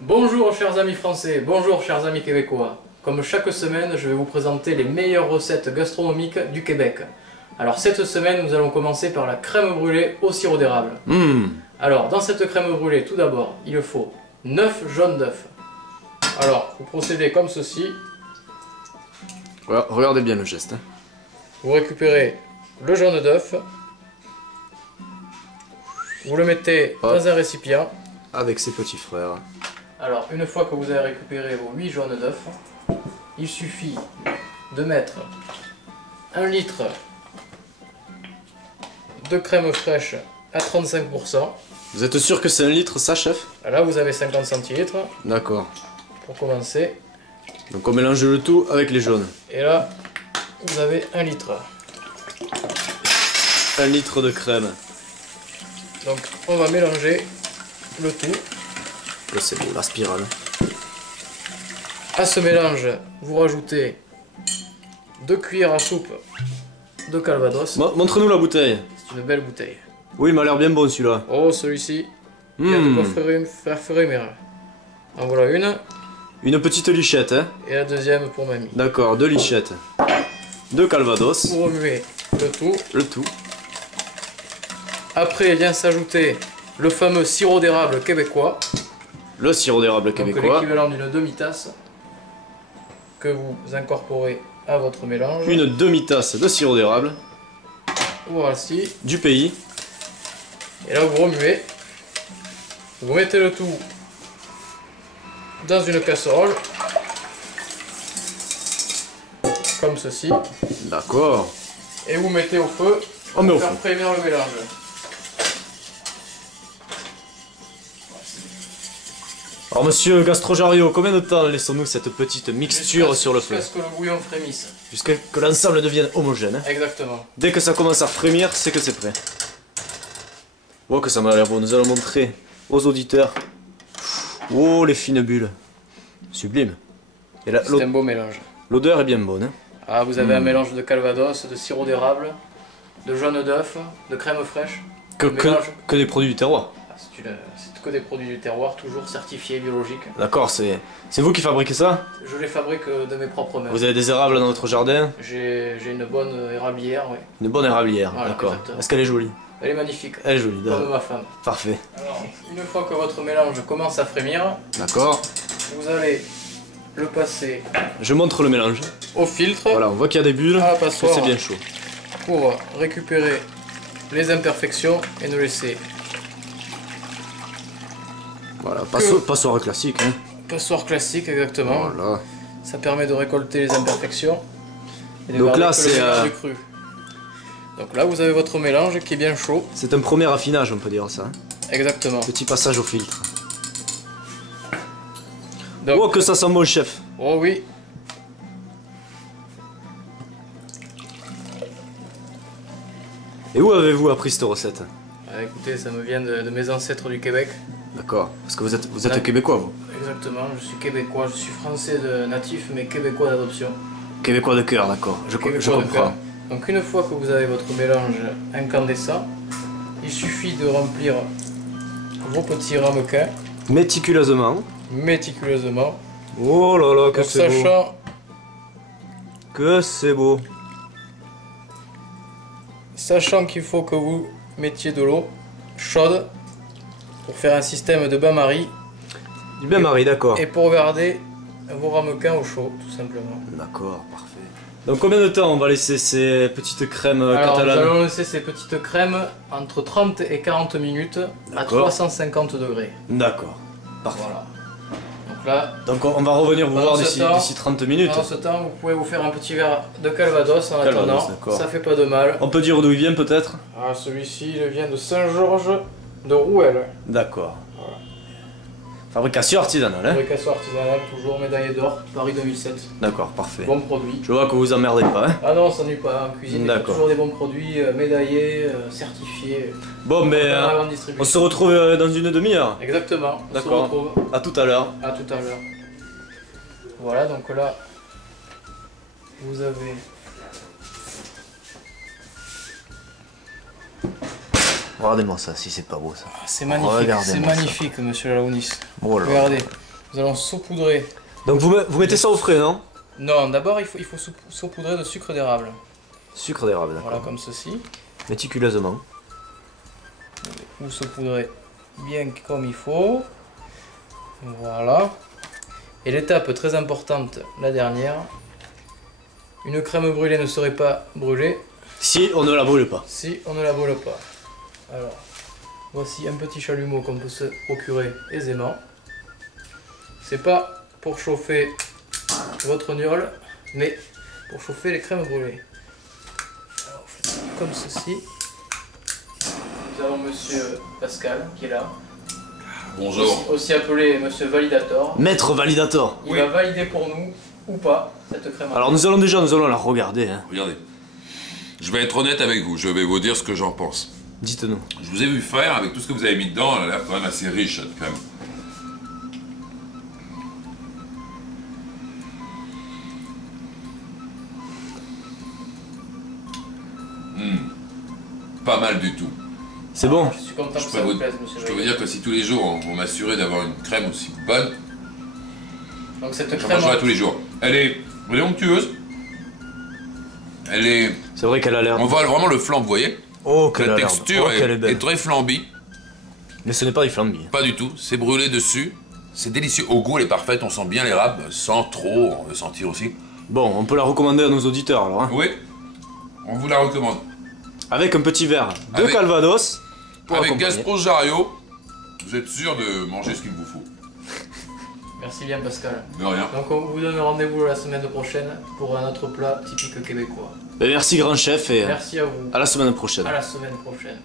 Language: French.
Bonjour chers amis français, bonjour chers amis québécois. Comme chaque semaine, je vais vous présenter les meilleures recettes gastronomiques du Québec. Alors cette semaine, nous allons commencer par la crème brûlée au sirop d'érable. Alors dans cette crème brûlée, tout d'abord, il faut 9 jaunes d'œufs. Alors, vous procédez comme ceci. Ouais, regardez bien le geste. Vous récupérez le jaune d'œuf. Vous le mettez dans un récipient. Avec ses petits frères. Alors, une fois que vous avez récupéré vos 8 jaunes d'œufs, il suffit de mettre 1 litre de crème fraîche à 35%. Vous êtes sûr que c'est 1 litre ça, chef? Là, vous avez 50 centilitres. D'accord. Pour commencer. Donc on mélange le tout avec les jaunes. Et là, vous avez 1 litre. 1 litre de crème. Donc, on va mélanger le tout. Là c'est beau, la spirale. À ce mélange, vous rajoutez 2 cuillères à soupe de calvados. Montre-nous la bouteille. C'est une belle bouteille. Oui, il m'a l'air bien bon celui-là. Oh, celui-ci, il y a de quoi faire frémir. En voilà une. Une petite lichette, hein. Et la deuxième pour mamie. D'accord, 2 lichettes. 2 calvados. Vous remuez le tout. Le tout. Après, vient s'ajouter le fameux sirop d'érable québécois. Le sirop d'érable québécois. Donc l'équivalent d'une demi-tasse que vous incorporez à votre mélange. Une demi-tasse de sirop d'érable. Voici. Du pays. Et là, vous remuez. Vous mettez le tout dans une casserole. Comme ceci. D'accord. Et vous mettez au feu On met au pour faire feu. frémir le mélange. Alors monsieur Gastrojario, combien de temps laissons-nous cette petite mixture sur le feu? Jusqu'à ce que le bouillon frémisse. Jusqu'à que l'ensemble devienne homogène. Exactement. Dès que ça commence à frémir, c'est que c'est prêt. Oh que ça m'a l'air beau, nous allons montrer aux auditeurs. Oh les fines bulles. Sublime. Et C'est un beau mélange. l'odeur est bien bonne. Hein. Ah, vous avez un mélange de calvados, de sirop d'érable, de jaune d'œuf, de crème fraîche. Que des produits du terroir. Ah, c'est que des produits du terroir, toujours certifiés, biologiques. D'accord, c'est vous qui fabriquez ça? Je les fabrique de mes propres mains. Vous avez des érables dans votre jardin? J'ai une bonne érablière, oui. Une bonne érablière, Voilà, d'accord. exactement. Est-ce qu'elle est jolie? Elle est magnifique. Elle est jolie, Comme d'accord. ma femme. Parfait. Alors, une fois que votre mélange commence à frémir, D'accord. vous allez le passer Je montre le mélange. au filtre. Voilà, on voit qu'il y a des bulles, à la que passoire c'est bien chaud. pour récupérer les imperfections et nous laisser. Voilà, passoire classique. Hein. Passoire classique, exactement. Voilà. Ça permet de récolter les imperfections. Et de Donc garder là, que le c'est, mélange du cru. Donc là, vous avez votre mélange qui est bien chaud. C'est un premier affinage, on peut dire ça. Hein. Exactement. Petit passage au filtre. Donc, Oh, que ça sent bon, chef. oh oui. Et où avez-vous appris cette recette? Ah, écoutez, ça me vient de mes ancêtres du Québec. D'accord. Parce que vous êtes québécois, vous. Exactement, je suis québécois, je suis français de natif, mais québécois d'adoption. Québécois de cœur, d'accord. Je Québécois de comprends. cœur. Donc une fois que vous avez votre mélange incandescent, il suffit de remplir vos petits ramequins Méticuleusement. méticuleusement. Oh là là, que Donc c'est beau. sachant, Que c'est beau. sachant qu'il faut que vous mettiez de l'eau chaude pour faire un système de bain-marie Du bain-marie, d'accord. et pour garder vos ramequins au chaud, tout simplement. D'accord, parfait. Donc combien de temps on va laisser ces petites crèmes Alors nous catalanes? allons laisser ces petites crèmes entre 30 et 40 minutes à D'accord. 350 degrés. D'accord, parfait. Voilà. Donc là, Donc on va revenir vous Pendant voir ce d'ici temps- 30 minutes. pendant ce temps, vous pouvez vous faire un petit verre de calvados en Calvados, attendant. d'accord. Ça fait pas de mal. On peut dire d'où il vient peut-être? Ah, celui-ci, il vient de Saint-Georges de Rouelle. D'accord. Voilà. Fabrication artisanale, hein? Fabrication artisanale, toujours médaillé d'or, Paris 2007. D'accord, parfait. Bon produit. Je vois que vous emmerdez pas, hein? Ah non, ça s'ennuie pas en cuisine. Il y a D'accord. toujours des bons produits médaillés, certifiés. Bon, mais Dans la grande distribution. on se retrouve dans une demi-heure. Exactement. On se D'accord. retrouve. À tout à l'heure. À tout à l'heure. Voilà, donc là, vous avez Regardez-moi ça, si c'est pas beau ça. c'est magnifique, Regardez-moi c'est ça. magnifique, monsieur Laounis. Oh là là. Regardez, Nous allons saupoudrer. Donc vous mettez ça au frais, non? Non, d'abord il faut saupoudrer de sucre d'érable. Sucre d'érable, d'accord. Voilà, comme ceci. Méticuleusement. Vous saupoudrez bien comme il faut. Voilà. Et l'étape très importante, la dernière. Une crème brûlée ne serait pas brûlée Si on ne la brûle pas. si on ne la brûle pas. Alors, voici un petit chalumeau qu'on peut se procurer aisément. C'est pas pour chauffer votre gnôle, mais pour chauffer les crèmes brûlées. Alors, vous faites comme ceci. Nous avons monsieur Pascal qui est là. Bonjour. Aussi appelé monsieur Validator. Maître Validator. Il va valider pour nous ou pas cette crème. Alors nous allons la regarder. Hein. Regardez. Je vais être honnête avec vous, je vais vous dire ce que j'en pense. Dites-nous. Je vous ai vu faire, avec tout ce que vous avez mis dedans, elle a l'air quand même assez riche cette crème. Pas mal du tout. C'est bon. Je suis content que Je ça vous plaise, monsieur peux vous dire que si tous les jours on m'assurait d'avoir une crème aussi bonne, Donc cette je crème, mangerais tous les jours. Elle est onctueuse. Elle est... C'est vrai qu'elle a l'air. On voit vraiment le flambe, vous voyez? Oh, qu'elle La a l'air. texture Oh, qu'elle est est belle. très flambie. Mais ce n'est pas des flambis. Pas du tout, c'est brûlé dessus. C'est délicieux. Au goût, elle est parfaite. On sent bien l'érable, sans trop en ressentir aussi. Bon, on peut la recommander à nos auditeurs alors. Hein. Oui, on vous la recommande. Avec un petit verre de Avec- Calvados. Pour Avec accompagner. Gaspro Jario, vous êtes sûr de manger ce qu'il vous faut. Merci bien Pascal. De rien. Donc on vous donne rendez-vous la semaine prochaine pour un autre plat typique québécois. Ben, merci grand chef et Merci à vous. à la semaine prochaine. À la semaine prochaine.